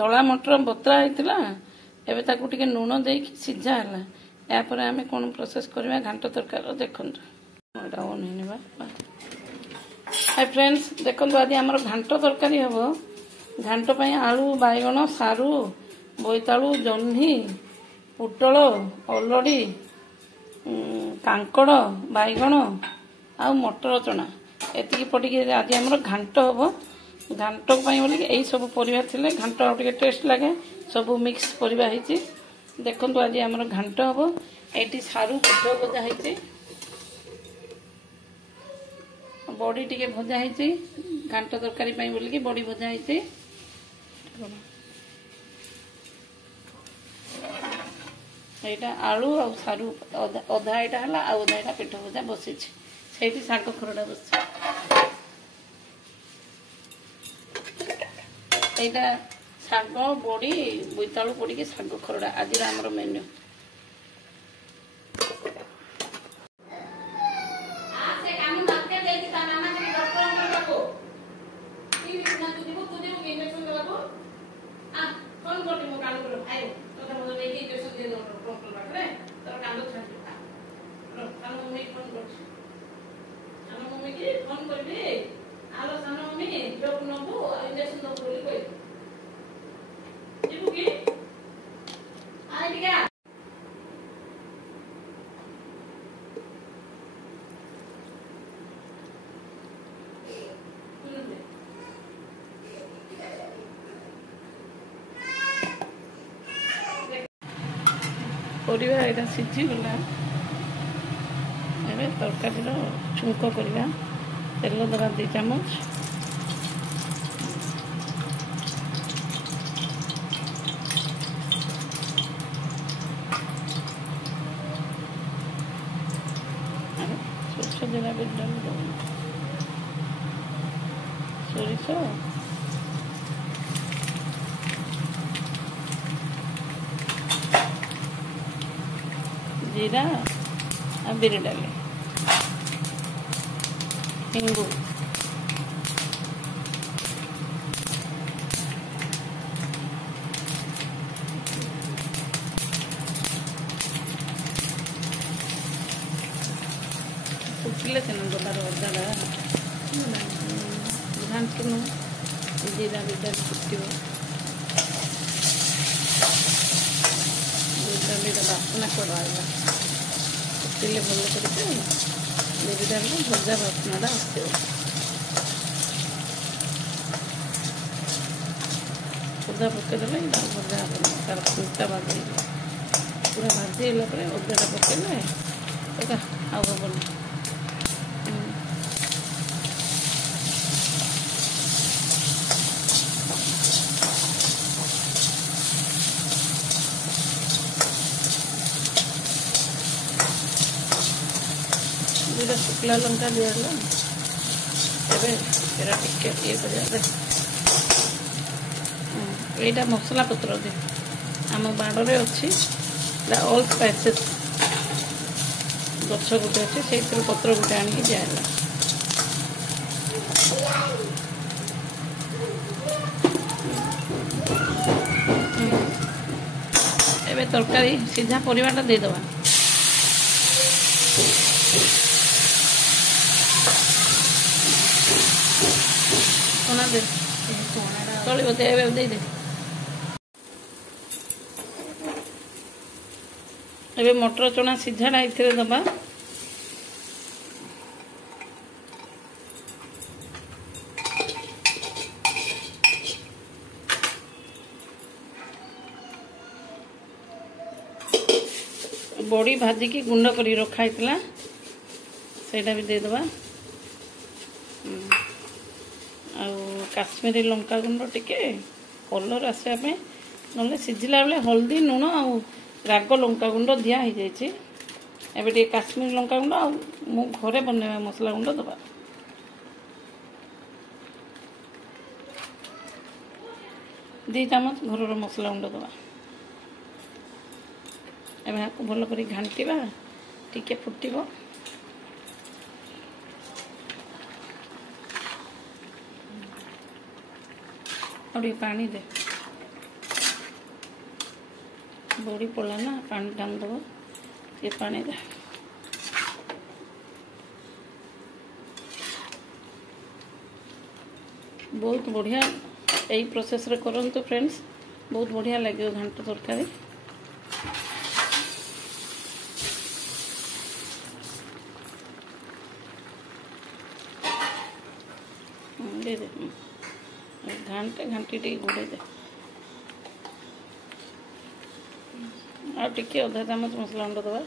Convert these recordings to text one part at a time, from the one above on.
धला मटर बतरा होता एबे ताकू टिके लुण देकी सीझा है यापर आम कौन प्रोसेस करवा घांट तरकार देखु हाय फ्रेंड्स देखो आज आम घांट तरकारी हम घांट आलू बैगण सारू बोईतालू जह्नी पुटल अलड़ी कांकड़ बैगण आ मटर चना एति पड़ी आज आम घांट हम घांट बोल यही सब परिवार थे घांट आगे टेस्ट लगे सब मिक्स परिवा देखो आज आम घांट हम ये सारू पुट भजा है बड़ी टी भजा है घांट तरकारी बोलिकी बड़ी भजा है यहाँ आलू आ सारू अधा यहाँ है अधा यहाँ पिठ भजा बसी से शाग खरड़ा बस यहाँ शाग बड़ी बोईतालू पड़ी शाग खरड़ा आज आमर मेन्यू परिवा यहाँ सीझीगला एवं तरकारी छुंक करवा तेल दवा 2 चामच सोरिष जीरा भी डाल सोरिष जीरा और बिरी डाले हिंगू फुटिले गलार अदा घाटनु जीरा भी डाल फुटो बासना कड़ा फुटिले भल करके बिरी डाल भजा बासनाटा आसो अदा पकईदे भजा तार फुटा भाजी पूरा भाजी अदाटा पकड़े आउ हेनी शुक्ला लंका दिगला टे ये मसला पत्र दे आम बाड़े अच्छी ऑल स्पाइसेस गछ गोटे अच्छे से पत्र गोटे आणिकी दिगला एबे तरकारी सीधा परिवाटा देदबा चलो दे ए मटर चना सीझाटा ये दबा बड़ी भाजिकी गुंड कर रखाई सेटा भी देदबा काश्मीरी लंका गुंड टिके कलर आसवाई ना सीझिला बेले हल्दी लुण आ राग लंका गुंड दिखाई जाए काश्मीरी लंका गुंड आ घरे बनवा मसला गुंड दबा 2 चामच घर मसला गुंड दबा एवं भल कर घांटा टिके फुटब और पानी दे बड़ी पड़ा ना पानी टान दब ये पानी दे बहुत बढ़िया यही प्रोसेस रे करंतु फ्रेंड्स बहुत बढ़िया लगे घांट तरकारी दे दे घांटे घांटी टे घोड़े दे आ टिके अधा चामच मसला गुंड दबा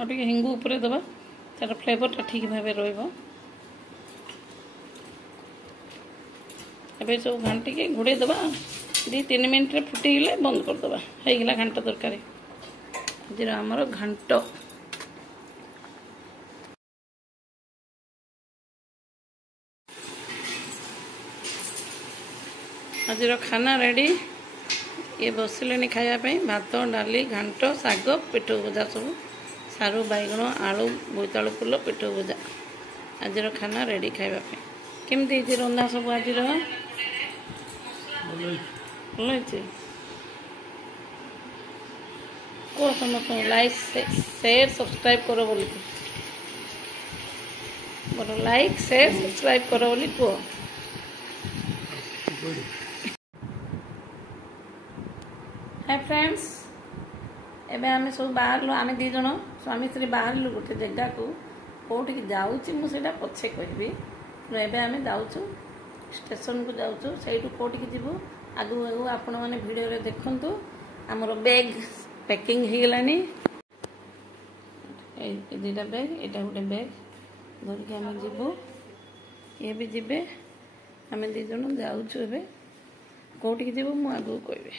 और टे हिंगू उपरे दबा तार फ्लेवरटा ठीक भाव रही सब घाटी के घोड़े दबा 2-3 मिनट रे फुटीगले बंद करदबा होइगला घांट तरकारी आज आमर घांट आज खाना रेडी ये बसिले खायापी भात डाली घांट शाग पिठ भजा सब सारू बैगण आलू बोईतालु फुल पिठ भजा आज खाना रेडी खावापी केमती रंधा सब आज भल कह समस्त लाइक शेयर सब्सक्राइब कर बोली मोर लाइक शेयर सब्सक्राइब कर बोली कह हाय फ्रेंड्स एबे आमे सब बाहर आमे दी जण स्वामी स्त्री बाहर गोटे जगह को कौटी जाऊँगी मुझे पछे कहबी एबे आमे जाऊँ स्टेशन को जाऊँ से कौटी जीवु आगु आगु आपण मैंने वीडियो रे देखंतु आमर बैग पैकिंग हो गलानी दुटा बैग एटा गोटे बैग धरिक आम जीवु ये भी जीवे आम दी जण जाऊँ एबे कौटी जीवु मु आगु कहबी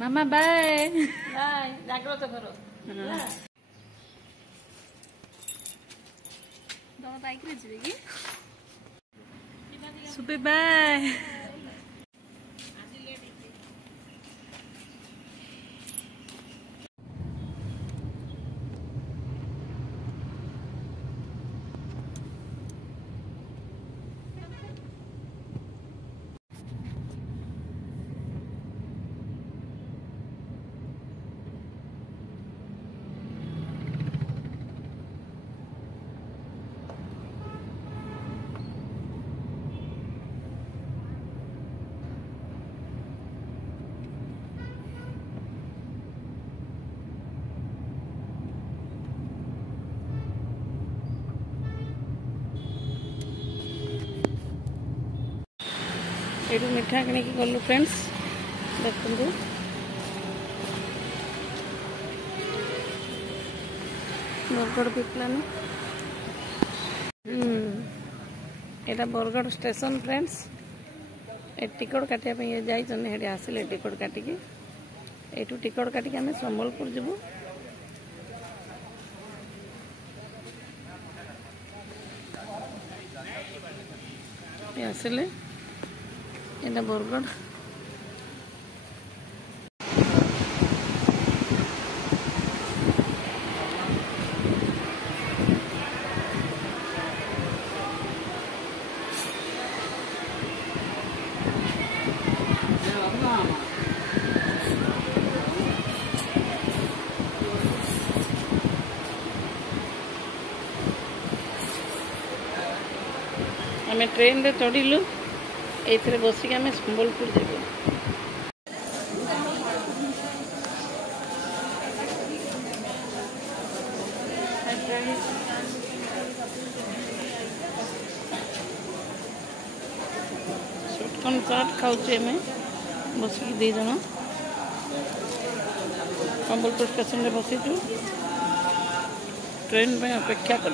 मामा बाय बाय जाग्रत करो दो बाइक रे जिबे की सुबे बाय ये मिठा किन गलु फ्रेंड्स देखु बरगढ़ पिपलान यहाँ बरगढ़ स्टेशन फ्रेंड्स टिकट काटापी जाइए आसिले टिकट काटिकी यू टिकट काटिकी आम संबलपुर जीवु आसिले यहाँ बरगढ़ आम ट्रेन रे चढ़िलु ये बसिक आम संबलपुर जीवु। सुटकन चाट खाऊे बसिक दी जन संबलपुर स्टेशन रे बसीचु ट्रेन पे अपेक्षा कर।